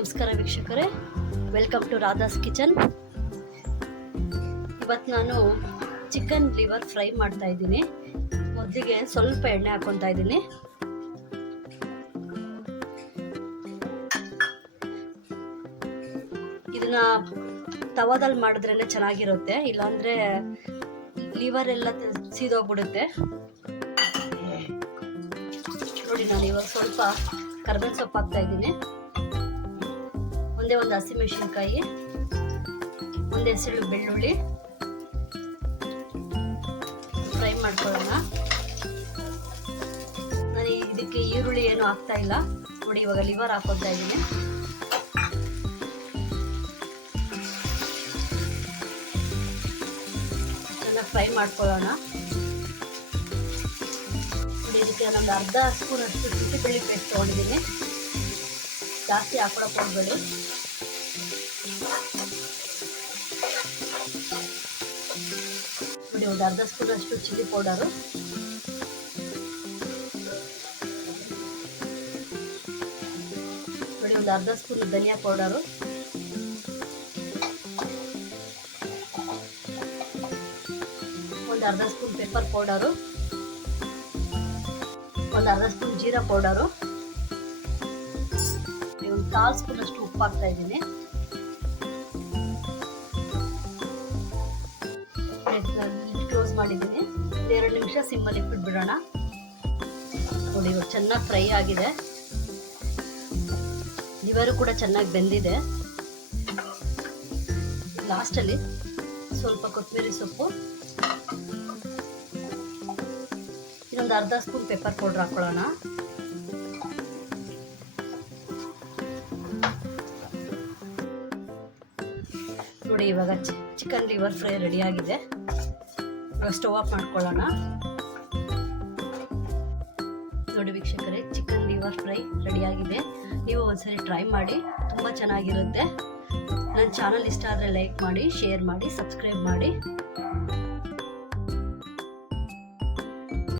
ನಮಸ್ಕಾರ ವೀಕ್ಷಕರೇ, welcome to Radha's kitchen. ಇವತ್ತು ನಾನು ಚಿಕನ್ ಲಿವರ್ ಫ್ರೈ ಮಾಡ್ತಾ ಇದ್ದೀನಿ. ಮೊದಲಿಗೆ ಸ್ವಲ್ಪ ಎಣ್ಣೆ ಹಾಕೊತಾ ಇದ್ದೀನಿ. ಇದನ್ನ ತವಾದಲ್ಲಿ ಮಾಡಿದ್ರೇ ಚೆನ್ನಾಗಿರುತ್ತೆ, ಇಲ್ಲಾಂದರೆ ಲಿವರ್ ಎಲ್ಲ ಸೀದೋಗ್ಬಿಡುತ್ತೆ. ನೋಡಿ, ನಾನು ಇವಾಗ ಸ್ವಲ್ಪ ಕರ್ಬೇವಿನ ಸೊಪ್ಪು ಹಾಕ್ತಾ ಇದ್ದೀನಿ. ಒಂದೇ ಒಂದು ಹಸಿಮೆಣಸಿನ್ಕಾಯಿ, ಒಂದು ಹೆಸರು ಬೆಳ್ಳುಳ್ಳಿ ಫ್ರೈ ಮಾಡ್ಕೊಳ್ಳೋಣ. ನಾನು ಇದಕ್ಕೆ ಈರುಳ್ಳಿ ಏನು ಹಾಕ್ತಾ ಇಲ್ಲ. ನೋಡಿ, ಇವಾಗ ಲಿವರ್ ಹಾಕೋತಾ ಇದ್ದೀನಿ. ಚೆನ್ನಾಗಿ ಫ್ರೈ ಮಾಡ್ಕೊಳ್ಳೋಣ. ನೋಡಿ, ಇದಕ್ಕೆ ನಮ್ದು ಅರ್ಧ ಸ್ಪೂನ್ ಅಷ್ಟು ಶುಂಠಿ ಬೆಳ್ಳುಳ್ಳಿ ಪೇಸ್ಟ್ ತೊಗೊಂಡಿದ್ದೀನಿ. ಜಾಸ್ತಿ ಹಾಕೊಳಕ್ಕೆ ಹೋಗಬೇಡಿ. ನೋಡಿ, ಒಂದು ಅರ್ಧ ಸ್ಪೂನ್ ಅಷ್ಟು ಚಿಲ್ಲಿ ಪೌಡರು, ನೋಡಿ ಒಂದು ಅರ್ಧ ಸ್ಪೂನ್ ಧನಿಯಾ ಪೌಡರು, ಒಂದು ಅರ್ಧ ಸ್ಪೂನ್ ಪೆಪ್ಪರ್ ಪೌಡರು, ಒಂದು ಅರ್ಧ ಸ್ಪೂನ್ ಜೀರಾ ಪೌಡರು, ಒಂದು 1/4 ಸ್ಪೂನ್ ಅಷ್ಟು ಉಪ್ಪು ಹಾಕ್ತಾ ಇದ್ದೀನಿ. ಕ್ಲೋಸ್ ಮಾಡಿದ್ದೀನಿ. 2 ನಿಮಿಷ ಸಿಮ್ಮಲ್ಲಿ ಇಟ್ಬಿಡೋಣ. ನೋಡಿ, ಇವಾಗ ಚೆನ್ನಾಗಿ ಫ್ರೈ ಆಗಿದೆ. ಲಿವರು ಕೂಡ ಚೆನ್ನಾಗಿ ಬೆಂದಿದೆ. ಲಾಸ್ಟಲ್ಲಿ ಸ್ವಲ್ಪ ಕೊತ್ತಂಬರಿ ಸೊಪ್ಪು, ಇನ್ನೊಂದು ಅರ್ಧ ಸ್ಪೂನ್ ಪೆಪ್ಪರ್ ಪೌಡರ್ ಹಾಕೊಳ್ಳೋಣ. ನೋಡಿ, ಇವಾಗ ಚಿಕನ್ ಲಿವರ್ ಫ್ರೈ ರೆಡಿಯಾಗಿದೆ. ಇವಾಗ ಸ್ಟವ್ ಆಫ್ ಮಾಡ್ಕೊಳ್ಳೋಣ. ನೋಡಿ ವೀಕ್ಷಕರೇ, ಚಿಕನ್ ಲಿವರ್ ಫ್ರೈ ರೆಡಿಯಾಗಿದೆ. ನೀವು ಒಂದ್ಸರಿ ಟ್ರೈ ಮಾಡಿ, ತುಂಬ ಚೆನ್ನಾಗಿರುತ್ತೆ. ನನ್ನ ಚಾನಲ್ ಇಷ್ಟ ಆದರೆ ಲೈಕ್ ಮಾಡಿ, ಶೇರ್ ಮಾಡಿ, ಸಬ್ಸ್ಕ್ರೈಬ್ ಮಾಡಿ.